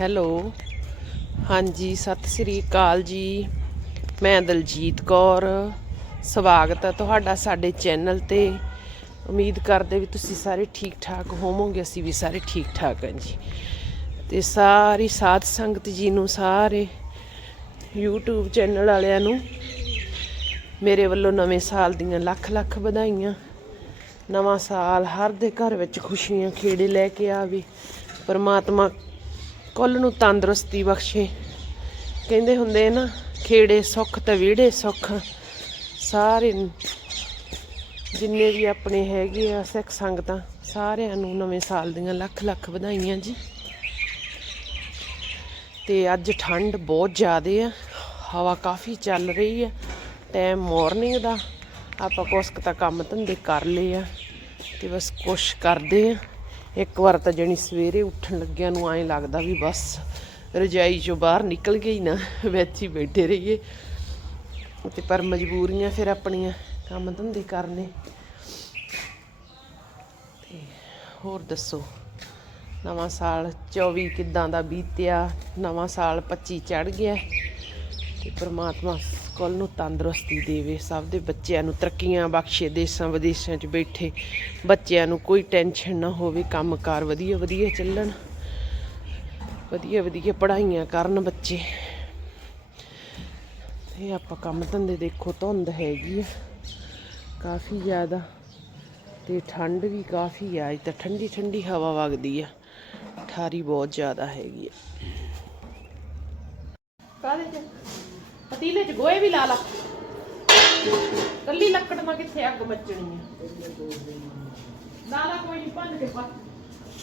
Hello. ਹਾਂਜੀ, ਸਤਿ ਸ੍ਰੀ ਅਕਾਲ ਜੀ। ਮੈਂ ਦਲਜੀਤ ਕੌਰ। ਸਵਾਗਤ ਹੈ ਤੁਹਾਡਾ ਸਾਡੇ ਚੈਨਲ ਤੇ। ਉਮੀਦ ਕਰਦੇ ਵੀ ਤੁਸੀਂ ਸਾਰੇ ਠੀਕ ਠਾਕ ਹੋਵੋਗੇ, ਅਸੀਂ ਵੀ ਸਾਰੇ ਠੀਕ ਠਾਕ ਹਾਂ ਜੀ। ਤੇ ਸਾਰੀ ਸਾਧ ਸੰਗਤ ਜੀ ਨੂੰ, ਸਾਰੇ YouTube ਚੈਨਲ ਵਾਲਿਆਂ ਨੂੰ, ਮੇਰੇ ਵੱਲੋਂ ਨਵੇਂ ਸਾਲ ਦੀਆਂ ਲੱਖ ਲੱਖ ਵਧਾਈਆਂ। ਨਵਾਂ ਸਾਲ ਹਰ ਦੇ ਘਰ ਵਿੱਚ ਖੁਸ਼ੀਆਂ ਖੇੜੇ ਲੈ ਕੇ ਆਵੇ। ਪਰਮਾਤਮਾ ਕੁੱਲ ਨੂੰ ਤੰਦਰੁਸਤੀ ਬਖਸ਼ੇ। ਕਹਿੰਦੇ ਹੁੰਦੇ ਨਾ, ਖੇੜੇ ਸੁੱਖ ਤੇ ਵਿਹੜੇ ਸੁੱਖ। ਸਾਰੇ ਜਿੰਨੇ ਵੀ ਆਪਣੇ ਹੈਗੇ ਆ ਸਿੱਖ ਸੰਗਤਾਂ, ਸਾਰਿਆਂ ਨੂੰ ਨਵੇਂ ਸਾਲ ਦੀਆਂ ਲੱਖ ਲੱਖ ਵਧਾਈਆਂ ਜੀ। ਤੇ ਅੱਜ ਠੰਡ ਬਹੁਤ ਜ਼ਿਆਦੇ ਆ, ਹਵਾ ਕਾਫੀ ਚੱਲ ਰਹੀ ਆ। ਟਾਈਮ ਮਾਰਨਿੰਗ ਦਾ, ਆਪਾਂ ਕੁਛ ਤਾਂ ਕੰਮ ਧੰਦੇ ਕਰ ਲਏ ਆ। ਤੇ ਬਸ ਕੁਛ ਕਰਦੇ ਆ। ਇੱਕ ਵਾਰ ਤਾਂ ਜਣੀ ਸਵੇਰੇ ਉੱਠਣ ਲੱਗਿਆਂ ਨੂੰ ਐਂ ਲੱਗਦਾ ਵੀ ਬਸ ਰਜਾਈ ਚੋਂ ਬਾਹਰ ਨਿਕਲ ਗਈ ਨਾ, ਵਿੱਚ ਹੀ ਬੈਠੇ ਰਹੀਏ। ਤੇ ਪਰ ਮਜਬੂਰੀਆਂ ਫਿਰ ਆਪਣੀਆਂ ਕੰਮ ਧੰਦੇ ਕਰਨੇ। ਤੇ ਹੋਰ ਦੱਸੋ, ਨਵਾਂ ਸਾਲ 24 ਕਿੱਦਾਂ ਦਾ ਬੀਤਿਆ? ਨਵਾਂ ਸਾਲ 25 ਚੜ ਗਿਆ। ਤੇ ਪ੍ਰਮਾਤਮਾ ਕੁੱਲ ਨੂੰ ਤੰਦਰੁਸਤੀ ਦੇਵੇ, ਸਭ ਦੇ ਬੱਚਿਆਂ ਨੂੰ ਤਰੱਕੀਆਂ ਬਖਸ਼ੇ, ਦੇਸ਼ਾਂ ਵਿਦੇਸ਼ਾਂ 'ਚ ਬੈਠੇ। ਬੱਚਿਆਂ ਨੂੰ ਕੋਈ ਟੈਨਸ਼ਨ ਨਾ ਹੋਵੇ, ਕੰਮਕਾਰ ਵਧੀਆ ਵਧੀਆ ਚੱਲਣ। ਵਧੀਆ ਵਧੀਆ ਪੜ੍ਹਾਈਆਂ ਕਰਨ ਬੱਚੇ। ਤੇ ਆਪਾਂ ਕੰਮ ਧੰਦੇ ਦੇਖੋ, ਧੁੰਦ ਹੈਗੀ ਆ। ਕਾਫੀ ਜ਼ਿਆਦਾ ਤੇ ਠੰਡ ਵੀ ਕਾਫੀ ਆ। ਅੱਜ ਤਾਂ ਠੰਡੀ ਠੰਡੀ ਹਵਾ ਵਗਦੀ ਆ। ਠਾਰੀ ਬਹੁਤ ਜ਼ਿਆਦਾ ਹੈਗੀ ਆ ਕਾਹਦੇ ਚ ਪਤੀਲੇ ਚ ਗੋਏ ਵੀ ਲਾ ਲਾ। ਕੱਲੀ ਲੱਕੜ ਮਾ ਕਿੱਥੇ ਅੱਗ ਮੱਚਣੀ ਆ। ਲਾ ਲਾ ਕੋਈ ਨਹੀਂ ਭੰਨ ਕੇ ਪਾ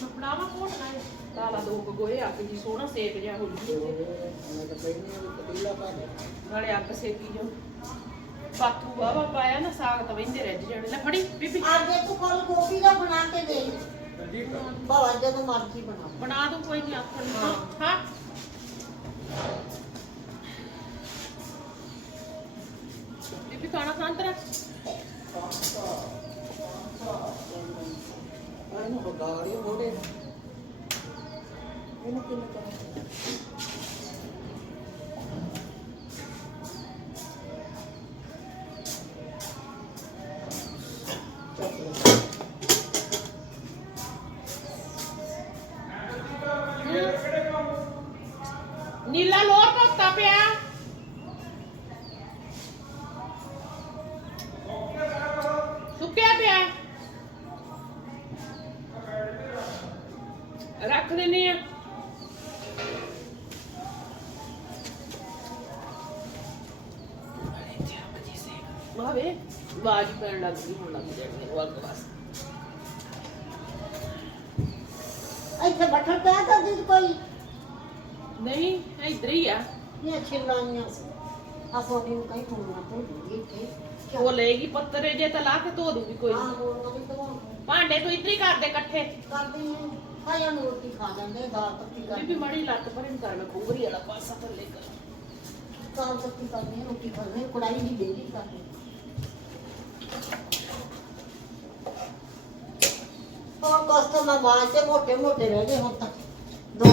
ਛਪੜਾਵਾ ਕੋਟ ਨਾ ਲਾ ਲਾ ਦੋ ਕੁ ਗੋਏ ਆ ਕੇ ਜੀ ਸੋਹਣਾ ਸੇਕ ਜਾ ਹੋ ਜੂ। ਨਾਲੇ ਅੱਗ ਸੇਕੀ ਜੋ ਪਾਥੂ ਵਾਵਾ ਪਾਇਆ ਨਾ ਸਾਗ ਤਾਂ ਵਹਿੰਦੇ ਰਹਿ ਜਾਣੇ। ਲੈ ਫੜੀ ਬੀਬੀ। ਅੱਜ ਤੂੰ ਕੱਲ ਗੋਭੀ ਦਾ ਬਣਾ ਕੇ ਦੇ। ਬਾਬਾ ਜਦੋਂ ਮਰਜ਼ੀ ਬਣਾ। ਬਣਾ ਦੂੰ ਕੋਈ ਨਹੀਂ ਆਖਣ ਨੂੰ। ਹਾਂ। ਬੀਬੀ ਖਾਣਾ ਖਾਣ ਤੇਰਾ। ਇਹਨੂੰ ਬਗਾੜੀ ਮੋੜੇ ਇਹਨੂੰ ਕਿੰਨੇ ਕਰਾਂ? ਪੈਣ ਲੱਗ ਗਈ ਹੁਣ ਲੱਗ ਜਾਣੀ ਉਹ ਅੱਗ ਵਾਸਤੇ ਇੱਥੇ ਬੱਠਲ ਪਿਆ ਤਾਂ ਦੀ ਕੋਈ ਨਹੀਂ ਇੱਧਰ ਹੀ ਆ। ਇਹ ਅੱਛੀ ਲਾਈਆਂ ਸੀ। ਆ ਸੋਨੀ ਨੂੰ ਕਹੀਂ ਹੋਣਾ ਤੂੰ ਇੱਥੇ। ਉਹ ਲਏਗੀ ਪੱਤਰੇ ਜੇ ਤਾਂ ਲਾ ਕੇ ਧੋ ਦੂਗੀ ਕੋਈ। ਹਾਂ ਨੀ। ਹੋਰ ਕਹੀਂ ਤਾਂ ਭਾਂਡੇ ਤੂੰ ਇੱਧਰ ਹੀ ਕਰ ਦੇ ਇਕੱਠੇ। ਕਰਦੀ ਹਾਂ ਖਾਇਆ ਨੂੰ ਰੋਟੀ ਖਾ ਜਾਂਦੇ ਦਾਲ ਪੱਤੀ ਕਰ ਬੀਬੀ ਮੜੀ ਲੱਤ ਭਰੇ ਨੂੰ ਕਰਨਾ ਖੂਗਰੀ ਵਾਲਾ ਪਾਸਾ ਥੱਲੇ ਕਰ। ਦਾਲ ਪੱਤੀ ਕਰਨੀ ਰੋਟੀ ਖਾਣੀ ਕੜਾਈ ਦੀ ਡੇਲੀ ਕਰਨੀ ਉਹ ਕਸਟਮਰ ਮਾਰ ਤੇ ਮੋਟੇ ਮੋਟੇ ਰਹਿ ਗਏ ਹੁਣ ਤੱਕ ਦੋ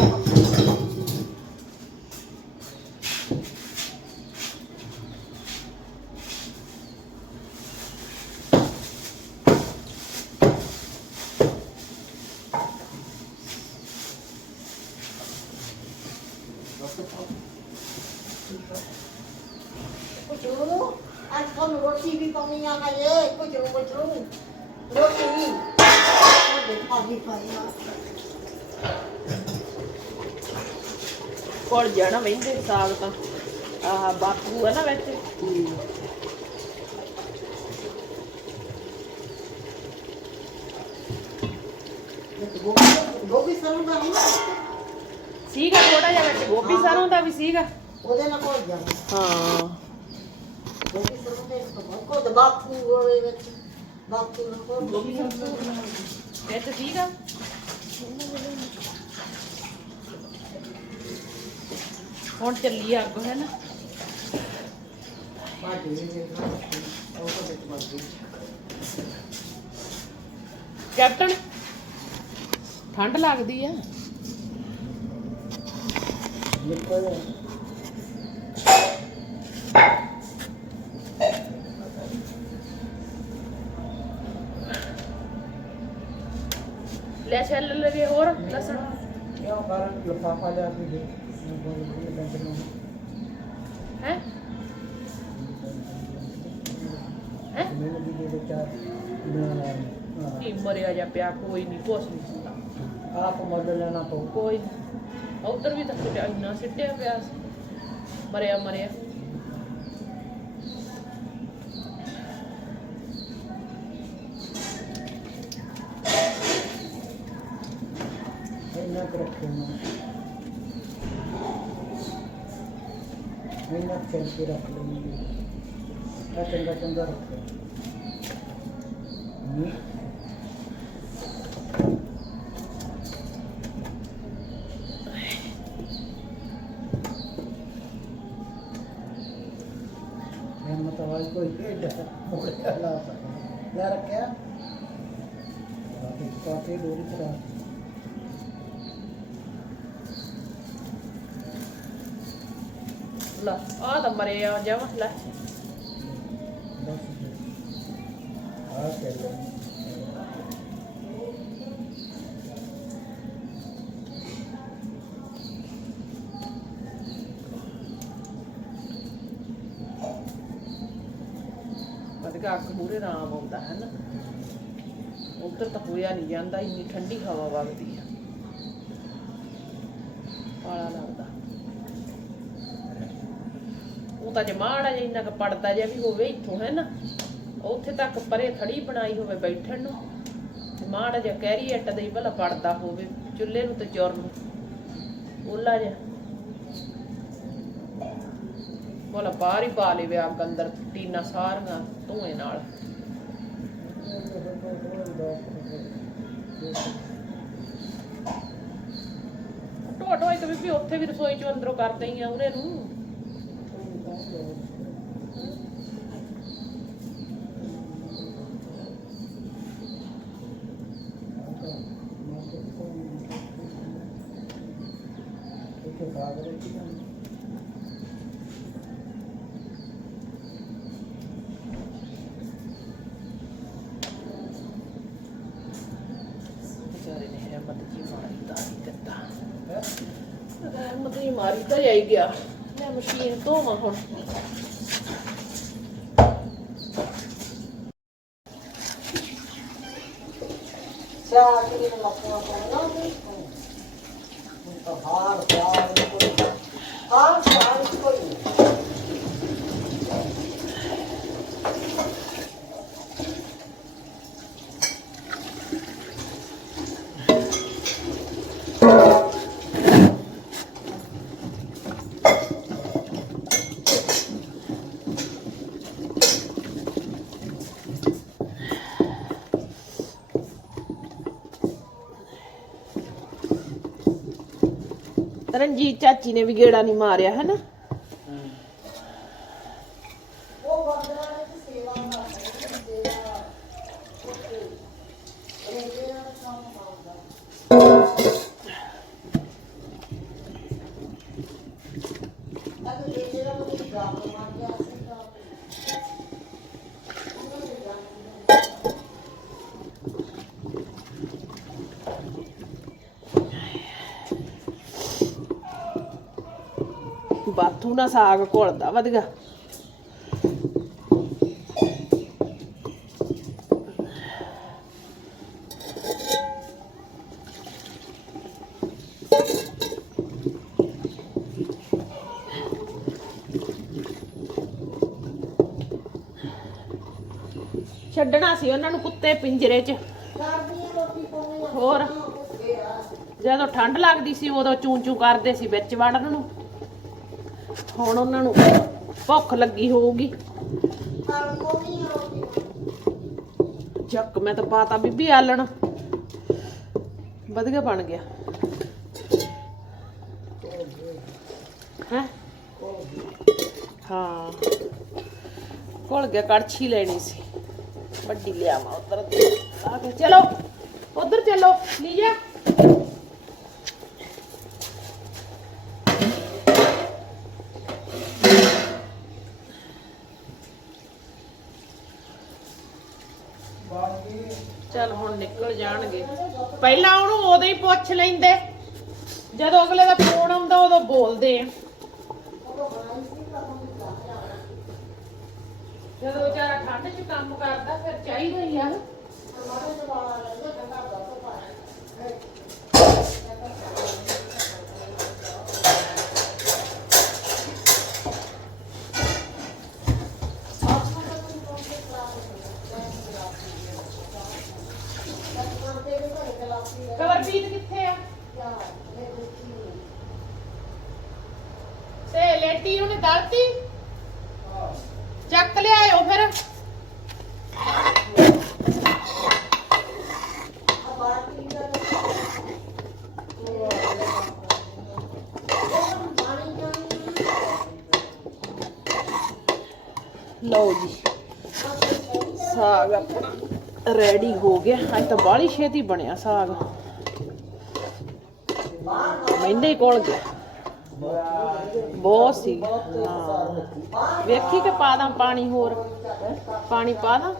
ਕੁਚਰੂ ਅੱਜ ਤੁਹਾਨੂੰ ਰੋਟੀ ਵੀ ਪਾਉਣੀ ਆ ਗਏ ਕੁਚਰੂ ਕੁਚਰੂ ਰੋਟੀ ਵੀ। ਉਹਦੇ ਖਾਦੀ ਖਾਈ ਆ ਕੋਲ ਜਾਣਾ ਵਹਿੰਦੇ ਸਾਗ ਤਾਂ। ਆਹ ਬਾਪੂ ਆ ਨਾ ਵਿੱਚ ਗੋਭੀ ਗੋਭੀ ਸਰੋਂ ਦਾ ਨਹੀਂ ਸੀਗਾ ਥੋੜਾ ਜਿਹਾ ਵਿੱਚ ਗੋਭੀ ਸਰੋਂ ਦਾ ਵੀ ਸੀਗਾ। ਉਹਦੇ ਨਾਲ ਕੋਈ ਜਾਣਾ। ਹਾਂ। ਗੋਭੀ ਸਰੋਂ ਦੇ ਕੋ ਦਾ ਬਾਪੂ ਹੋਵੇ ਵਿੱਚ। ਬਾਪੂ ਨੂੰ ਕੋਈ ਗੋਭੀ ਸਰੋਂ ਵਿੱਚ ਸੀਗਾ ਹੁਣ ਚੱਲੀ ਅੱਗ ਹੈ ਨਾ ਬਾਜੀ ਦੇ ਉਹ ਤਾਂ ਵਿੱਚ ਮਰਦੀ ਕੈਪਟਨ ਠੰਡ ਲੱਗਦੀ ਆ। ਨਿਕਲ ਲੈ ਲਗੇ ਹੋਰ ਲਸਣ ਕਿਉਂ ਕਰਨ ਲਫਾਫਾ ਲਿਆ ਕੇ ਦੇ ਮੈਂ ਬੋਲ ਰਹੀ ਬੈਂਕ ਨੂੰ ਹੈ ਹੈ ਮੈਨੂੰ ਵੀ ਦੇ ਦੇ ਚਾਰ ਮੈਂ ਕੀ ਮਰਿਆ ਜਾ ਪਿਆ ਕੋਈ ਨਹੀਂ ਕੁਛ ਨਹੀਂ ਹੁੰਦਾ ਆਪ ਮੁੱਲ ਲੈਣਾ ਪਊ ਕੋਈ ਉਧਰ ਵੀ ਤਾਂ ਸਿੱਟਿਆ ਇੰਨਾ ਸਿੱਟਿਆ ਪਿਆ ਸੀ ਮਰਿਆ ਮਰਿਆ ਇੰਨਾ ਕੁ ਰੱਖੋ ਨਾ ਇੰਨਾ ਕੁ ਚੱਲ ਕੇ ਰੱਖ ਲਵਾਂਗੇ ਆ ਚੰਗਾ ਚੰਗਾ ਰੱਖੋ ਹੂੰ ਮੈਂ ਮਤਵਾਈ ਕੋਈ ਏਡਾ ਮੋੜਿਆ ਲਾ ਸਕਦਾ ਲੈ ਰੱਖਿਆ ਇੱਕ ਪਾਸੇ ਡੋਰੀ ਚੜਾ ਲੈ ਮਰੇ ਆ, ਜਾ ਮਰਿਆ ਜਾਵਾ ਲੈ। ਬਸ ਆ ਚੱਲ ਕਦਕਾ ਅੱਖ ਮੂਰੇ ਆਰਾਮ ਆਉਂਦਾ ਹੈ ਨਾ। ਉੱਧਰ ਤਾਂ ਹੋਇਆ ਨਹੀਂ ਜਾਂਦਾ, ਇੰਨੀ ਠੰਡੀ ਹਵਾ ਵਗਦੀ ਆ ਪਾਲਾ ਲੱਗਦਾ ਉਹ ਤਾਂ ਜੇ ਮਾੜਾ ਜਿਹਾ ਇੰਨਾ ਕੁ ਪੜਦਾ ਜਿਹਾ ਵੀ ਹੋਵੇ ਇੱਥੋਂ, ਹੈ ਨਾ? ਉੱਥੇ ਤੱਕ ਪਰੇ ਥੜੀ ਬਣਾਈ ਹੋਵੇ ਬੈਠਣ ਨੂੰ। ਤੇ ਮਾੜਾ ਜਿਹਾ ਕੈਰੀ ਦਾ ਹੀ ਭਲਾ ਪੜਦਾ ਹੋਵੇ, ਚੁੱਲ੍ਹੇ ਨੂੰ ਤੇ ਚੁਰ ਨੂੰ। ਉਹਲਾ ਜਿਹਾ। ਭਲਾ ਬਾਹਰ ਹੀ ਪਾ ਲਵੇ ਅੱਗ ਅੰਦਰ, ਟੀਨਾ ਸਾਰੀਆਂ ਧੂਏ ਨਾਲ। ਢੋ ਢੋ ਇੱਕ ਵੀ ਉੱਥੇ ਵੀ ਰਸੋਈ ਚੋਂ ਅੰਦਰੋਂ ਕਰਦੇ ਹੀ ਆ ਉਹਨੇ ਨੂੰ। favor. ਰਣਜੀਤ ਚਾਚੀ ਨੇ ਵੀ ਗੇੜਾ ਨਹੀਂ ਮਾਰਿਆ ਹੈ ਨਾ ਉਹ ਗੁਰਦੁਆਰੇ ਦੀ ਸੇਵਾ ਕਰਦੇ ਨੇ ਸੇਵਾ ਉੱਥੇ ਰੇਡੀਓ ਦਾ ਕੰਮ ਕਰਦਾ ਅਗਰ ਰੇਡੀਓ ਦਾ ਕੋਈ ਗਾਣਾ ਮਾਰ ਗਿਆ ਸੀ ਤਾਂ ਬਾਥੂ ਨਾਲ ਸਾਗ ਘੁਲਦਾ ਵਧੀਆ। ਛੱਡਣਾ ਸੀ ਉਹਨਾਂ ਨੂੰ ਕੁੱਤੇ ਪਿੰਜਰੇ 'ਚ। ਹੋਰ, ਜਦੋਂ ਠੰਡ ਲੱਗਦੀ ਸੀ ਉਦੋਂ ਚੂੰ ਚੂੰ ਕਰਦੇ ਸੀ ਵਿੱਚ ਵੜਨ ਨੂੰ। ਹੁਣ ਉਹਨਾਂ ਨੂੰ ਭੁੱਖ ਲੱਗੀ ਹੋਊਗੀ। ਚੱਕ, ਮੈਂ ਤਾਂ ਪਾਤਾ ਬੀਬੀ ਆਲਣ। ਵਧੀਆ ਬਣ ਗਿਆ। ਹੈ? ਹਾਂ। ਕੋਲ ਗਿਆ, ਕੜਛੀ ਲੈਣੀ ਸੀ। ਵੱਡੀ ਲਿਆਵਾਂ ਉਧਰ। ਆ ਕੇ ਚਲੋ, ਉਧਰ ਚਲੋ, ਲੀਜਾ। ਪਹਿਲਾਂ ਉਹਨੂੰ ਉਦੋਂ ਹੀ ਪੁੱਛ ਲੈਂਦੇ। ਜਦੋਂ ਅਗਲੇ ਦਾ ਫੋਨ ਆਉਂਦਾ, ਉਦੋਂ ਬੋਲਦੇ ਆ। ਜਦੋਂ ਵਿਚਾਰਾ ਠੰਡ 'ਚ ਕੰਮ ਕਰਦਾ, ਫਿਰ ਚਾਹੀਦਾ ਹੀ ਆ ਕਵਰਪੀਤ ਕਿੱਥੇ ਆ ਤੇ ਲੇਟੀ ਉਹਨੇ ਦਲਤੀ ਚੱਕ ਲਿਆਇਓ ਫਿਰ ਲਓ ਜੀ ਸਾਗ ਆਪਣਾ ਰੈਡੀ ਹੋ ਗਿਆ। ਅੱਜ ਤਾਂ ਬਾਹਲੀ ਛੇਤੀ ਬਣਿਆ ਸਾਗ। ਮਹਿੰਦੇ ਕੋਲ ਗਿਆ। ਬਹੁਤ ਸੀ। ਵੇਖੀ ਕਿ ਪਾ ਦਾਂ ਪਾਣੀ ਹੋਰ? ਪਾਣੀ ਪਾ ਦਾਂ?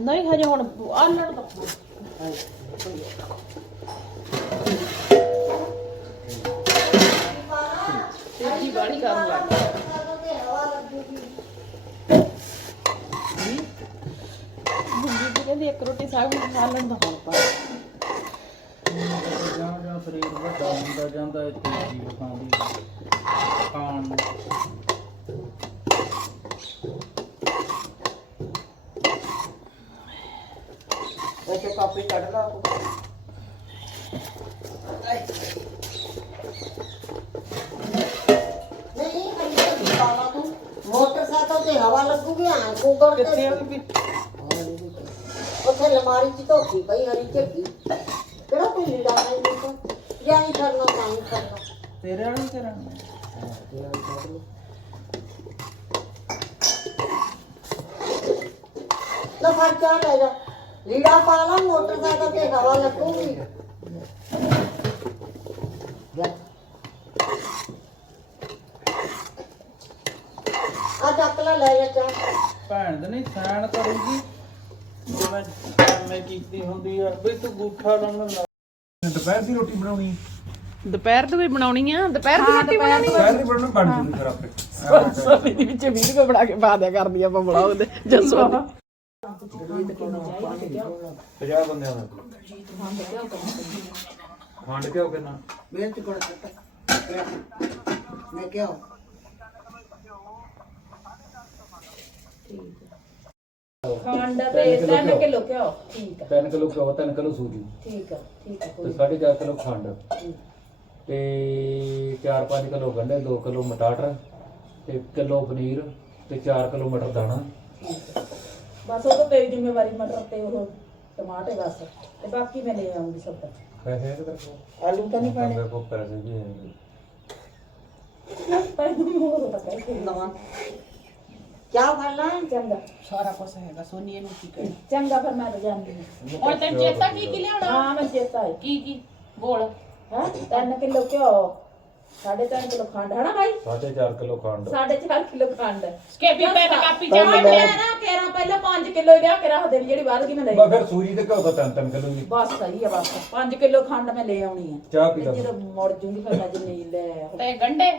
ਨਹੀਂ, ਹਜੇ ਹੁਣ ਆਲਣ ਦਾ ਤੇਜੀ ਬਾੜੀ ਕਰਨ ਲੱਗ ਗਿਆ ਮੁੰਡੀ ਜੀ ਕਹਿੰਦੀ ਇੱਕ ਰੋਟੀ ਸਾਗ ਨੂੰ ਖਾ ਲੈਣ ਦਾ ਹੁਣ ਪਾ ਜਾਂ ਜਾਂ ਸਰੀਰ ਵੱਡਾ ਹੁੰਦਾ ਜਾਂਦਾ ਹੈ ਤੇਜ਼ੀ ਵਿਖਾਉਂਦੀ ਖਾਣ ਨੂੰ। ਇੱਥੇ ਕਾਪੀ ਕੱਢ ਲਾ। ਨਹੀਂ ਹਵਾ ਲੱਗੂਗੀ ਆਂ ਕੂਗਰ ਤੇ ਕਿੱਥੇ ਆ ਵੀ ਉੱਥੇ ਲਮਾਰੀ 'ਚ ਧੋਖੀ ਪਈ ਹਰੀ ਝੱਗੀ। ਕਿਹੜਾ ਕੋਈ ਲੀੜਾ ਹੀ ਕਰਨਾ ਤਾਂ ਹੀ ਕਰਨਾ। ਤੇਰੇ ਵਾਲੀ ਕਰਾਂਗੇ। ਲੈ ਫੜ ਚਾਹ ਲੈ ਜਾ। ਲੀੜਾ ਪਾ ਲਾ ਮੋਟਰਸਾਈਕਲ ਤੇ ਹਵਾ ਲੱਗੂਗੀ ਆ ਚੱਕ ਲੈ ਲੈ ਜਾ ਚਾਹ ਭੈਣ ਦੇ ਨਹੀਂ ਸੈਣ ਕਰੂਗੀ। ਜਿਵੇਂ ਐਵੇਂ ਕੀਤੀ ਹੁੰਦੀ ਆ ਬਈ ਤੂੰ ਗੂਠਾ ਲੰਘਣ ਲੱਗ ਦੁਪਹਿਰ ਦੀ ਰੋਟੀ ਬਣਾਉਣੀ। ਦੁਪਹਿਰ ਦੀ ਵੀ ਬਣਾਉਣੀ ਆ ਦੁਪਹਿਰ ਦੀ ਰੋਟੀ ਬਣਾਉਣੀ ਦੁਪਹਿਰ ਦੀ ਬਣਾਉਣੀ ਬਣ ਜੂਗੀ ਫਿਰ ਆਪੇ। ਸੋਨੀ ਦੇ ਵਿੱਚ ਵੀਡੀਓ ਬਣਾ ਕੇ ਪਾ ਦਿਆ ਕਰਦੀ ਆਪਾਂ ਬੁਲਾਓ ਦੇ ਜੱਸੋ ਦੀ 50 ਬੰਦਿਆਂ ਦਾ। ਖੰਡ ਕਿਉਂ ਕਿੰਨਾ? ਮਿਹਨਤ ਕਰ ਸਕਤਾ ਮੈਂ ਕਿਹਾ ਖੰਡ ਤੇ 3 ਕਿਲੋ ਘਿਓ। ਠੀਕ ਆ। 3 ਕਿਲੋ ਘਿਓ 3 ਕਿਲੋ ਸੂਜੀ। ਠੀਕ ਆ ਠੀਕ ਆ ਤੇ ਕੋਈ 4.5 ਕਿਲੋ ਖੰਡ। ਤੇ 4-5 ਕਿਲੋ ਗੰਢੇ 2 ਕਿਲੋ ਮਟਾਟਰ ਤੇ ਕਿਲੋ ਪਨੀਰ ਤੇ 4 ਕਿਲੋ ਮਟਰ ਦਾਣਾ। ਬਸ ਉਹ ਤਾਂ ਤੇਰੀ ਜ਼ਿੰਮੇਵਾਰੀ ਮਟਰ ਤੇ ਉਹ ਟਮਾਟਰ ਬਸ। ਤੇ ਬਾਕੀ ਮੈਂ ਲੈ ਆਉਂਗੀ ਸਭ ਪੈਸੇ ਕਿਧਰ ਕੋ ਆਲੂ ਤਾਂ ਨਹੀਂ ਪਾਣੇ ਮੇਰੇ ਕੋਲ ਪੈਸੇ ਵੀ ਹੈ ਨਹੀਂ। ਪਹਿਲਾਂ ਮੋਰ ਤਾਂ ਕਹਿ ਕੇ ਨਵਾਂ। ਚਾਹ ਫੜ ਲਾ ਚੰਗਾ। ਸਾਰਾ ਕੁਝ ਹੈਗਾ ਸੋਨੀ ਇਹਨੂੰ ਕੀ ਕਰੇ ਚੰਗਾ ਫਿਰ ਮੈਂ ਤਾਂ ਜਾਂਦੀ ਹਾਂ। ਹੁਣ ਤੈਨੂੰ ਚੇਤਾ ਕੀ ਕੀ ਲਿਆਉਣਾ? ਹਾਂ ਮੈਂ ਚੇਤਾ ਹੈ। ਕੀ ਕੀ? ਬੋਲ। ਹਾਂ? 3 ਕਿਲੋ ਘਿਓ 3.5 ਕਿਲੋ ਖੰਡ ਹਨਾ ਭਾਈ 4.5 ਕਿਲੋ ਖੰਡ। 4.5 ਕਿਲੋ ਖੰਡ। ਸਕੇਪੀ ਪੈਨ ਕਾਪੀ ਚਾਹ ਮੈਂ ਨਾ ਕੇਰਾ ਪਹਿਲਾਂ 5 ਕਿਲੋ ਲਿਆ ਕੇ ਰੱਖ ਦੇਣੀ ਜਿਹੜੀ ਬਾਅਦ ਕੀ ਮੈਂ ਲੈ ਬਾ ਫਿਰ ਸੂਜੀ ਤੇ ਘਿਓ ਦਾ 3-3 ਕਿਲੋ ਜੀ ਬਸ ਸਹੀ ਆ ਬਸ। 5 ਕਿਲੋ ਖੰਡ ਮੈਂ ਲੈ ਆਉਣੀ ਆ। ਚਾਹ ਪੀ ਲਾ। ਜਦੋਂ ਮੁੜ ਜੂਗੀ ਫਿਰ ਮੈਂ ਜਿੰਨੀ ਲੈ ਤੇ ਗੰਡੇ?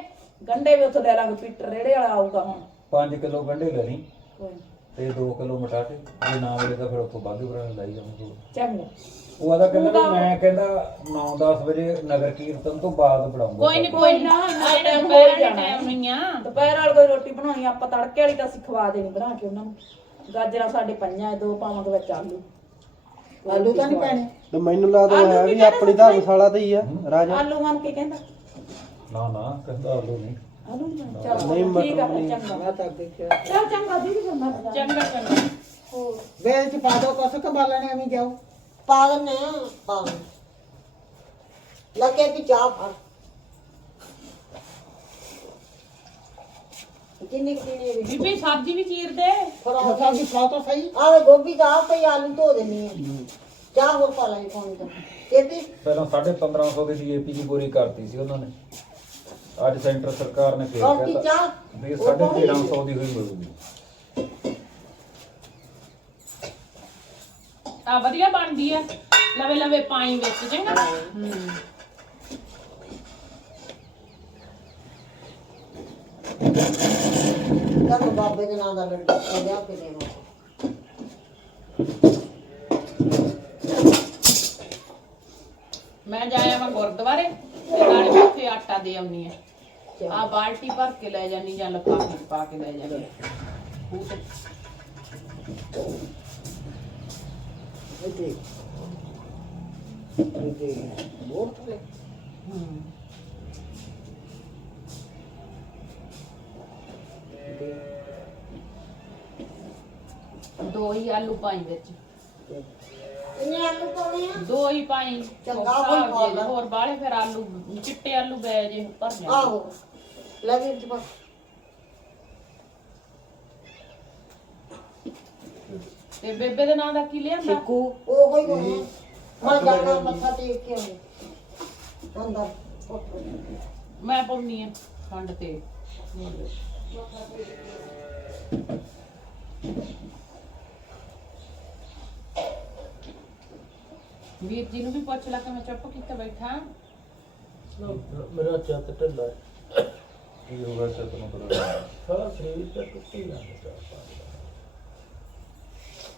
ਗੰਡੇ ਵੀ ਉੱਥੋਂ ਲੈ ਲਾਂਗੇ ਪੀਟਰ ਰੇੜੇ ਵਾਲਾ ਆਊਗਾ ਹੁਣ। 5 ਕਿਲੋ ਗੰਢੇ ਲੈ ਲਈ ਕੋਈ। ਤੇ 2 ਕਿਲੋ ਮਟਾਟੇ ਜੇ ਨਾ ਮਿਲੇ ਤਾਂ ਫਿਰ ਉੱਥੋਂ ਬਾਗੀ ਬਣਾ ਲਾਈ ਜਾਵਾਂਗੇ ਚੰਗਾ। ਉਹ ਆਦਾ ਕਹਿੰਦਾ ਵੀ ਮੈਂ ਕਹਿੰਦਾ 9-10 ਵਜੇ ਨਗਰ ਕੀਰਤਨ ਤੋਂ ਬਾਅਦ ਬਣਾਉਂਗਾ। ਕੋਈ ਨਹੀਂ ਕੋਈ ਨਾ। ਇੰਨਾ ਦੁਪਹਿਰ ਹੋ ਜਾਣਾ। ਟਾਈਮ ਆ। ਦੁਪਹਿਰ ਵਾਲੀ ਕੋਈ ਰੋਟੀ ਬਣਾਉਣੀ ਆਪਾਂ ਤੜਕੇ ਵਾਲੀ ਤਾਂ ਅਸੀਂ ਖਵਾ ਦੇਣੀ ਬਣਾ ਕੇ ਉਹਨਾਂ ਨੂੰ। ਗਾਜਰਾਂ ਸਾਡੇ ਪੰਜਾਂ ਐ, ਦੋ ਪਾਵਾਂ ਦੇ ਵਿੱਚ ਆਲੂ। ਆਲੂ ਤਾਂ ਨਹੀਂ ਪੈਣੇ? ਤੇ ਮੈਨੂੰ ਲੱਗਦਾ ਆਲੂ ਹੈ ਵੀ ਆਪਣੀ ਧਰਮਸ਼ਾਲਾ ਤੇ ਹੀ ਆ ਰਾਜਾ। ਆਲੂ ਮਨ ਕੇ ਕਹਿੰਦਾ। ਨਾ ਨਾ ਕਹਿੰਦਾ ਆਲੂ ਨਹੀਂ। ਨਹੀਂ। ਚੱਲ ਠੀਕ ਆ ਨਹੀਂ। ਚੰਗਾ। ਮੈਂ ਤਾਂ ਕਿਹਾ ਚੱਲ ਚੰਗਾ ਦੀਦੀ ਫਿਰ ਮੈਂ ਜਾਣਾ। ਚੰਗਾ ਚੰਗਾ। ਵੇਲ ਚ ਪਾ ਦੋ ਕੁਛ ਕਿ ਬਾਲਣੇ ਐਵੇਂ ਜਾਓ ਪਾ ਦਿੰਨੇ ਆ ਪਾ ਲੱਗੇ ਵੀ ਚਾਹ ਫੜ। ਕਿੰਨੀ ਕਿੰਨੀ ਵੀ ਬੀਬੀ ਸਬਜ਼ੀ ਵੀ ਚੀਰ ਦੇ। ਸਬਜ਼ੀ ਖਾ ਤਾਂ ਸਹੀ। ਆਵੇ ਗੋਭੀ ਦਾ ਆਪ ਹੀ ਆਲੂ ਧੋ ਦਿੰਨੀ ਆ। ਚਾਹ ਹੋਰ ਪਾ ਲੈ ਪਾਣੀ ਤਾਂ ਇਹ ਵੀ ਪਹਿਲਾਂ 1550 ਦੀ ਡੀਏਪੀ ਦੀ ਕਰਤੀ ਸੀ ਉਹਨਾਂ ਨੇ। ਅੱਜ ਸੈਂਟਰ ਸਰਕਾਰ ਨੇ ਫੇਰ ਕਹਿਤਾ ਚਾਹ ਵੀ 1350 ਦੀ ਹੋਈ ਮਿਲੂਗੀ ਆ ਵਧੀਆ ਬਣਦੀ ਆ। ਲਵੇ ਲਵੇ ਪਾਣੀ ਵਿੱਚ ਚੰਗਾ। ਕੱਲ ਬਾਬੇ ਦੇ ਨਾਂ ਦਾ ਲੱਡੂ ਲਿਆ ਕੇ ਦੇਵਾਂ ਮੈਂ ਜਾਇਆ ਮੈਂ ਗੁਰਦੁਆਰੇ। ਤੇ ਨਾਲੇ ਮੈਂ ਉੱਥੇ ਆਟਾ ਦੇ ਆਉਣੀ ਆ ਆ ਬਾਲਟੀ ਭਰ ਕੇ ਲੈ ਜਾਨੀ ਜਾਂ ਲਿਫਾਫੇ 'ਚ ਪਾ ਕੇ ਲੈ ਜਾਨੀ ਉਹ ਤੇ ਇਹਦੇ ਇਹਦੇ ਬਹੁਤ ਤੇ ਦੋ ਹੀ ਆਲੂ ਪਾਈ ਵਿੱਚ। ਇਹਨੇ ਆਲੂ ਪਾਉਣੇ ਆ ਦੋ ਹੀ ਪਾਈ। ਚੰਗਾ ਕੋਈ ਪਾ ਲੈ। ਹੋਰ ਬਾਲੇ ਫਿਰ ਆਲੂ ਚਿੱਟੇ ਆਲੂ ਬੈ ਜੇ ਭਰ ਜਾਣ ਆਹੋ। ਲੈ ਵੀਰ ਜੀ ਬਸ ਤੇ ਬੇਬੇ ਦੇ ਨਾਂ ਦਾ ਕੀ ਲਿਆਂਦਾ? ਚਿੱਕੂ ਉਹ ਹੀ ਹੋਣੇ ਮੈਂ ਜਾਣਾ ਮੱਥਾ ਟੇਕ ਕੇ ਆਉਣੀ ਅੰਦਰ ਉੱਠੋ। ਮੈਂ ਪਾਉਣੀ ਆ ਖੰਡ ਤੇ ਵੀਰ ਜੀ ਨੂੰ ਵੀ ਪੁੱਛ ਲਾ ਕਿ ਮੈਂ ਚੁੱਪ ਕਿੱਥੇ ਬੈਠਾ। ਮੇਰਾ ਚੱਤ ਢਿੱਲਾ ਹੈ। ਕੀ ਹੋਗਾ ਤੇ ਤੁਹਾਨੂੰ ਪਤਾ ਸਾਰਾ ਸਰੀਰ ਤੇ ਟੁੱਟੀ ਜਾਂਦਾ।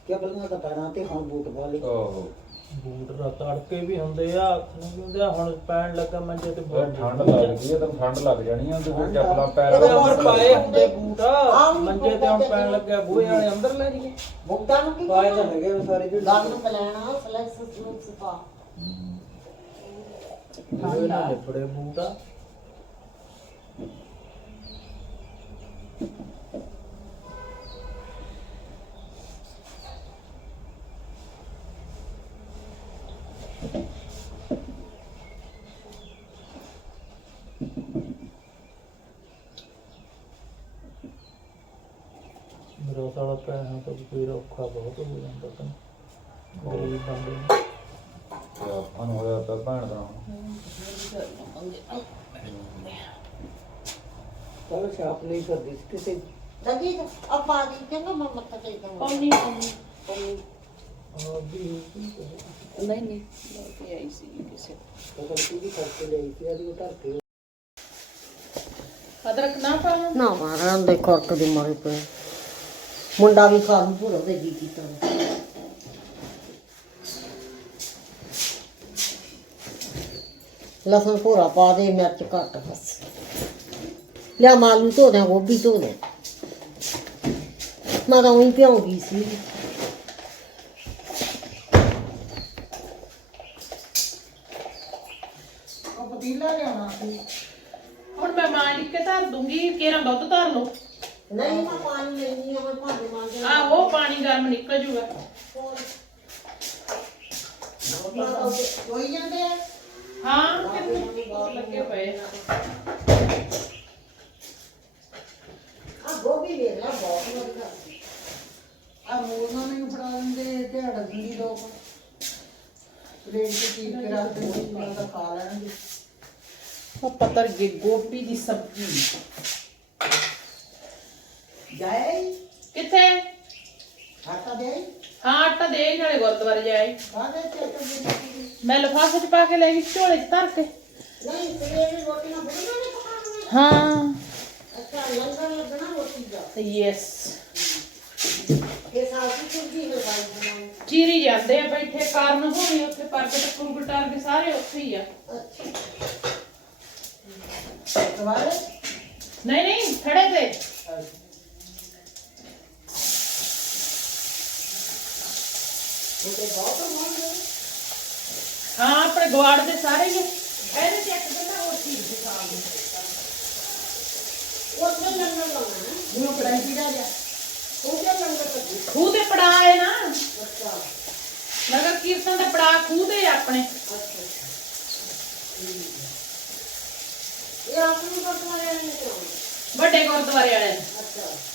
ਕਿਆ ਬਲਣਾ ਤਾਂ ਪੈਰਾਂ ਤੇ ਹੁਣ ਬੂਟ ਪਾ ਲਈ ਆਹੋ। ਬੂਟ ਦਾ ਤੜਕੇ ਵੀ ਹੁੰਦੇ ਆ ਵੀ ਹੁੰਦੇ ਆ ਹੁਣ ਪੈਣ ਲੱਗਾ ਮੰਜੇ ਤੇ ਫਿਰ ਠੰਡ ਲੱਗਦੀ ਹੈ ਤਾਂ ਠੰਡ ਲੱਗ ਜਾਣੀ ਆ ਤੇ ਫਿਰ ਚੱਪਲਾਂ ਪੈਰ ਇਹਦੇ ਹੁਣ ਪਾਏ ਹੁੰਦੇ ਬੂਟ ਮੰਜੇ ਤੇ ਹੁਣ ਪੈਣ ਲੱਗਿਆ ਬੂਹੇ ਵਾਲੇ ਅੰਦਰ ਲੈ ਜੀਏ ਬੂਟਾਂ ਨੂੰ ਕੀ ਪਾਏ ਤਾਂ ਹੈਗੇ ਵੀ ਸਾਰੇ ਜਿਹੜੇ। ਗੱਲ ਨੂੰ ਪਲਾਣਾ ਫਲੈਕਸ ਨੂੰ ਸਪਾ ਬੂਹੇ ਨਾਲ ਲਿਪੜੇ ਬੂਟ ਆ ਮੇਰਾ ਸਾਲਾ ਪੈਸਾ ਤਾਂ ਫੇਰ ਔਖਾ ਬਹੁਤ ਹੋ ਜਾਂਦਾ ਤਾਂ ਗਰੀਬ ਬੰਦੇ ਨੂੰ ਤੇ ਆਪਾਂ ਨੂੰ ਹੋਇਆ ਤਾਂ ਭੈਣ ਦਾ ਚਲੋ ਛਾਪ ਨਹੀਂ ਕਰਦੀ ਸੀ ਕਿਸੇ ਜਗੀ ਆਪਾ ਜੀ ਕਹਿੰਦਾ ਮੈਂ ਮੱਥਾ ਟੇਕ ਕੇ ਆਉਣਾ ਪਾਉਣੀ ਪਾਉਣੀ ਆ ਵੀ ਨਹੀਂ ਨਹੀਂ। ਲੈ ਕੇ ਆਈ ਸੀ ਕਿਸੇ ਅਦਰਕ ਨਾ ਪਾਵਾਂ ਨਾ ਮਾਰਾਂ ਦੇ ਖੁਰਕ ਦੇ ਮਾਰੇ ਪਏ ਮੁੰਡਾ ਵੀ ਖਾ ਨੂੰ ਦੇ ਜੀ ਕੀਤਾ। ਲਸਣ ਪੂਰਾ ਪਾ ਦੇ, ਮਿਰਚ ਘੱਟ ਬਸ। ਲਿਆ ਮਾਲੂ ਧੋ ਦੇ ਗੋਭੀ ਧੋ ਦੇ ਮੈਂ ਤਾਂ ਉਹੀ ਭਿਉਂ ਸੀ ਉਹ ਪਤੀਲਾ ਲਿਆਉਣਾ ਸੀ ਹੁਣ ਮੈਂ ਮਾਂ ਕੇ ਧਰ ਦੂੰਗੀ ਕੇਰਾ ਦੁੱਧ ਧਰ ਲਓ। ਨਹੀਂ ਮੈਂ ਪਾਣੀ ਲੈਣੀ ਆ ਮੈਂ ਭਾਂਡੇ ਮਾਂਜੇ ਆਹੋ ਪਾਣੀ ਗਰਮ ਨਿਕਲ ਜੂਗਾ। ਹੋਈ ਜਾਂਦੇ ਆ? ਹਾਂ ਕਿੰਨੇ ਲੱਗੇ ਪਏ ਆ। ਗੋਭੀ ਵੇਖ ਲਾ ਬਹੁਤ ਵਧੀਆ। ਆ ਮੋਰਨਾ ਮੈਨੂੰ ਫੜਾ ਦਿੰਦੇ ਦਿਹਾੜਾ ਦਿੰਦੀ ਲੋਕ। ਪਲੇਟ ਤੇ ਚੀਰ ਕੇ ਰੱਖ ਦਿੰਦੇ ਉਹਨਾਂ ਦਾ ਖਾ ਲੈਣਗੇ। ਉਹ ਪਤਰ ਗੇ ਗੋਭੀ ਦੀ ਸਬਜ਼ੀ। ਜਾਏ? ਕਿੱਥੇ? ਆਟਾ ਦੇ ਹਾਂ ਆਟਾ ਦੇ ਆਈ ਨਾਲੇ ਗੁਰਦੁਆਰੇ ਜਾਏ। ਕਾਹਦੇ ਤੇ ਆਟਾ ਦੇ ਮੈਂ ਲਿਫਾਫੇ ਚ ਪਾ ਕੇ ਲੈ ਗਈ ਝੋਲੇ ਚ ਧਰ ਕੇ। ਨਹੀਂ ਸਵੇਰੇ ਰੋਟੀ ਨਾਲ ਬੁੜੀਆਂ ਨੇ ਪਕਾਉਣੀ ਹਾਂ। ਅੱਛਾ ਲੰਗਰ ਲੱਗਣਾ ਰੋਟੀ ਦਾ। ਯੈਸ ਇਹ ਸਾਸੀ ਕੁਝ ਹਲਵਾਈ ਬਣਾਉਂ ਚੀਰੀ ਜਾਂਦੇ ਆ ਬੈਠੇ ਕਾਰਨ ਹੋਣੀ ਉੱਥੇ ਪਰਗਟ ਕੁੰਗਟਾਰ ਦੇ ਸਾਰੇ ਉੱਥੇ ਹੀ ਆ। ਦੁਬਾਰੇ ਨਹੀਂ ਨਹੀਂ ਖੜੇ ਤੇ। ਹਾਂ ਆਪਣੇ ਗਵਾੜ ਦੇ ਸਾਰੇ ਹੀ। ਇਹਦੇ ਚ ਇੱਕ ਬੰਦਾ ਹੋਰ ਚੀਜ਼ ਦਿਖਾ ਦੇ। ਉਹ ਤੇ ਲੰਗਰ ਲਾਉਣਾ ਹੈ ਜਿਵੇਂ ਕੜਾਈ ਦਾ ਜਾ। ਉਹ ਤੇ ਲੰਗਰ ਕੱਢੀ? ਖੂਹ ਤੇ ਪੜਾ ਹੈ ਨਾ। ਅੱਛਾ। ਨਗਰ ਕੀਰਤਨ ਦੇ ਪੜਾ ਖੂਹ ਤੇ ਆਪਣੇ। ਇਹ ਆਪਣੀ ਗੁਰਦੁਆਰੇ ਵਾਲੇ ਨੇ ਵੱਡੇ ਗੁਰਦੁਆਰੇ ਵਾਲੇ ਨੇ। ਅੱਛਾ।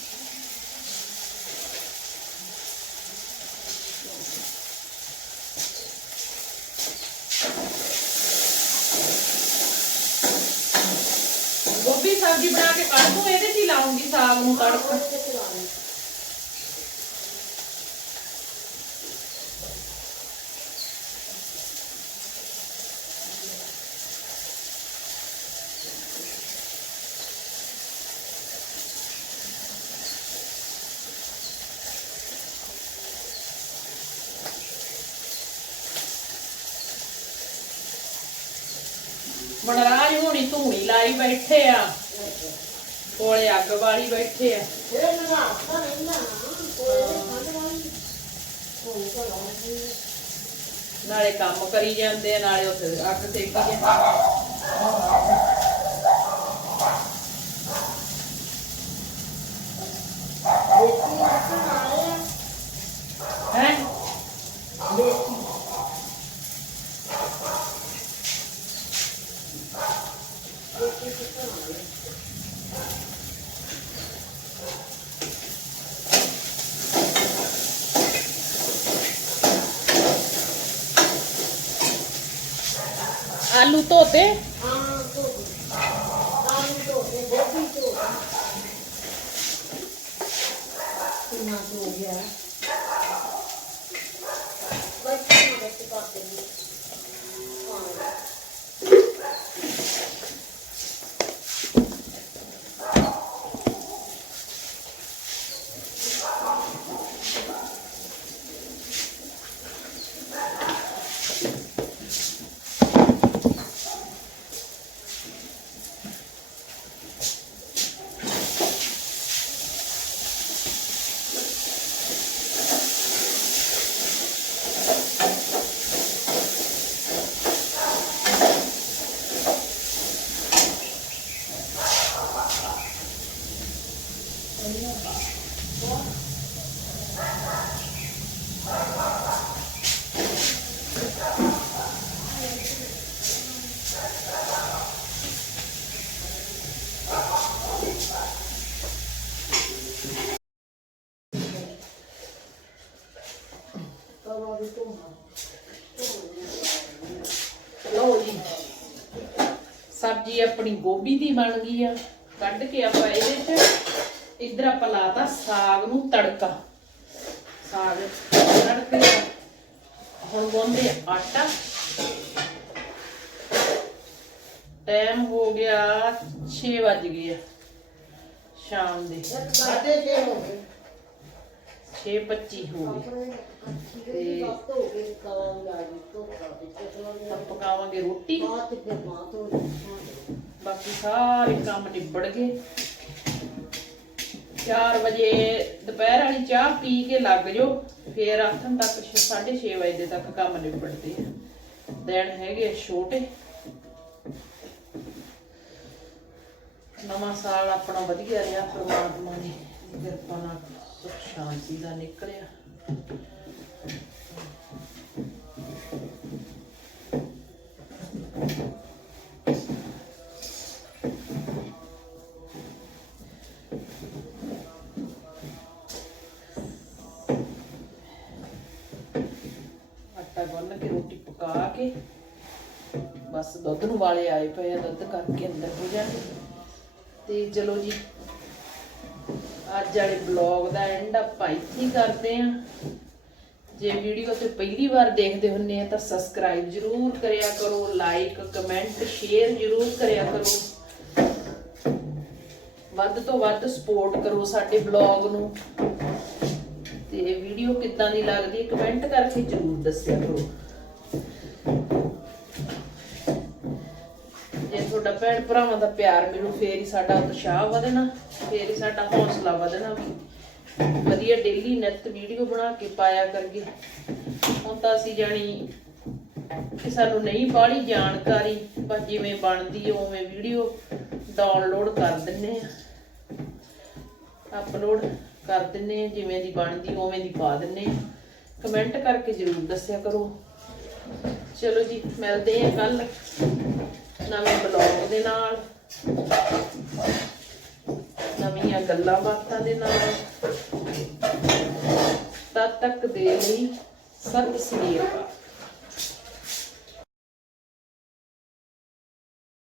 ਕੜਕੂ ਇਹਦੇ 'ਚ ਹੀ ਲਾਉਂਗੀ ਸਾਗ ਨੂੰ ਕੜੀ ਬੜਾ ਰਾਜ ਹੋਣੀ ਧੂਣੀ ਲਾਈ ਬੈਠੇ ਆ। ਕੋਲੇ ਅੱਗ ਵਾਲੀ ਬੈਠੇ ਆ ਫੇਰ ਨਾ ਤਾਂ ਨਹੀਂ ਨਾ ਕੋਈ ਠੰਡ ਵਾਲੀ ਕੋਈ ਤਾਂ ਲਾਉਂਦੀ ਨਾਲੇ ਕੰਮ ਕਰੀ ਜਾਂਦੇ ਆ ਨਾਲੇ ਉੱਥੇ ਅੱਗ ਸੇਕੀ ਜਾਂਦੇ ਬੇਟੀ ਰੱਖਣ luto, te. ਆਪਣੀ ਗੋਭੀ ਦੀ ਬਣ ਗਈ ਆ ਕੱਢ ਕੇ ਆਪਾਂ ਇਹਦੇ 'ਚ ਇੱਧਰ ਆਪਾਂ ਲਾਤਾ ਸਾਗ ਨੂੰ ਤੜਕਾ। ਸਾਗ ਤੜਕੇ ਹੁਣ ਗੁੰਨਦੇ ਆ ਆਟਾ। ਟਾਈਮ ਹੋ ਗਿਆ 6 ਵੱਜ ਗਏ ਆ ਸ਼ਾਮ ਦੇ। ਸਾਡੇ ਤੇ ਹੋ ਗਏ। 6:25 ਹੋ ਗਏ। ਤੇ ਪਕਾਵਾਂਗੇ ਰੋਟੀ। ਬਾਤ ਤੇ ਬਾਤ ਹੋ ਬਾਕੀ ਸਾਰੇ ਕੰਮ ਨਿਬੜ ਗਏ। 4 ਵਜੇ ਦੁਪਹਿਰ ਵਾਲੀ ਚਾਹ ਪੀ ਕੇ ਲੱਗ ਜਾਓ, ਫੇਰ ਆਥਣ ਤੱਕ 6:30 ਵਜੇ ਤੱਕ ਕੰਮ ਨਿਬੜਦੇ ਆ। ਦਿਨ ਹੈਗੇ ਛੋਟੇ। ਨਵਾਂ ਸਾਲ ਆਪਣਾ ਵਧੀਆ ਰਿਹਾ, ਪਰਮਾਤਮਾ ਦੀ ਕਿਰਪਾ ਨਾਲ ਸੁਖ ਸ਼ਾਂਤੀ ਦਾ ਨਿਕਲਿਆ। ਦੁੱਧ ਨੂੰ ਵਾਲੇ ਆਏ ਪਏ ਆ ਦੁੱਧ ਕਰਕੇ ਅੰਦਰ ਹੋ ਜਾਣਗੇ ਤੇ ਚਲੋ ਜੀ, ਅੱਜ ਵਾਲੇ ਬਲੌਗ ਦਾ ਐਂਡ ਆਪਾਂ ਇੱਥੇ ਕਰਦੇ ਆ ਜੇ ਵੀਡੀਓ ਤੇ ਪਹਿਲੀ ਵਾਰ ਦੇਖਦੇ ਹੁੰਨੇ ਆ ਤਾਂ ਸਬਸਕ੍ਰਾਈਬ ਜਰੂਰ ਕਰਿਆ ਕਰੋ ਲਾਈਕ ਕਮੈਂਟ ਸ਼ੇਅਰ ਜਰੂਰ ਕਰਿਆ ਕਰੋ। ਵੱਧ ਤੋਂ ਵੱਧ ਸਪੋਰਟ ਕਰੋ ਸਾਡੇ ਬਲੌਗ ਨੂੰ। ਤੇ ਵੀਡੀਓ ਕਿੱਦਾਂ ਦੀ ਲੱਗਦੀ ਹੈ ਕਮੈਂਟ ਕਰਕੇ ਜਰੂਰ ਦੱਸਿਆ ਕਰੋ। ਜੇ ਤੁਹਾਡਾ ਭੈਣ ਭਰਾਵਾਂ ਦਾ ਪਿਆਰ ਮਿਲੂ, ਫੇਰ ਹੀ ਸਾਡਾ ਉਤਸ਼ਾਹ ਵਧਣਾ, ਫੇਰ ਹੀ ਸਾਡਾ ਹੌਸਲਾ ਵਧਣਾ ਵਧੀਆ ਡੇਲੀ ਨਿਤ ਵੀਡੀਓ ਬਣਾ ਕੇ ਪਾਇਆ ਕਰੀਏ। ਹੁਣ ਤਾਂ ਅਸੀਂ ਜਾਣੀ ਕਿ ਸਾਨੂੰ ਨਹੀਂ ਬਾਹਲੀ ਜਾਣਕਾਰੀ, ਬਸ ਜਿਵੇਂ ਬਣਦੀ ਉਵੇਂ ਵੀਡੀਓ ਡਾਊਨਲੋਡ ਕਰ ਦਿੰਨੇ ਆ। ਅਪਲੋਡ ਕਰ ਦਿੰਨੇ ਆ, ਜਿਵੇਂ ਦੀ ਬਣਦੀ, ਉਵੇਂ ਦੀ ਪਾ ਦਿੰਨੇ ਆ। ਕਮੈਂਟ ਕਰਕੇ ਜਰੂਰ ਦੱਸਿਆ ਕਰੋ। ਚਲੋ ਜੀ, ਮਿਲਦੇ ਆ ਕੱਲ ਨਵੇਂ ਬਲੌਗ ਦੇ ਨਾਲ। ਨਵੀਆਂ ਗੱਲਾਂ ਬਾਤਾਂ ਦੇ ਨਾਲ। ਤਦ ਤੱਕ ਦੇ ਲਈ ਸਤਿ ਸ੍ਰੀ ਅਕਾਲ।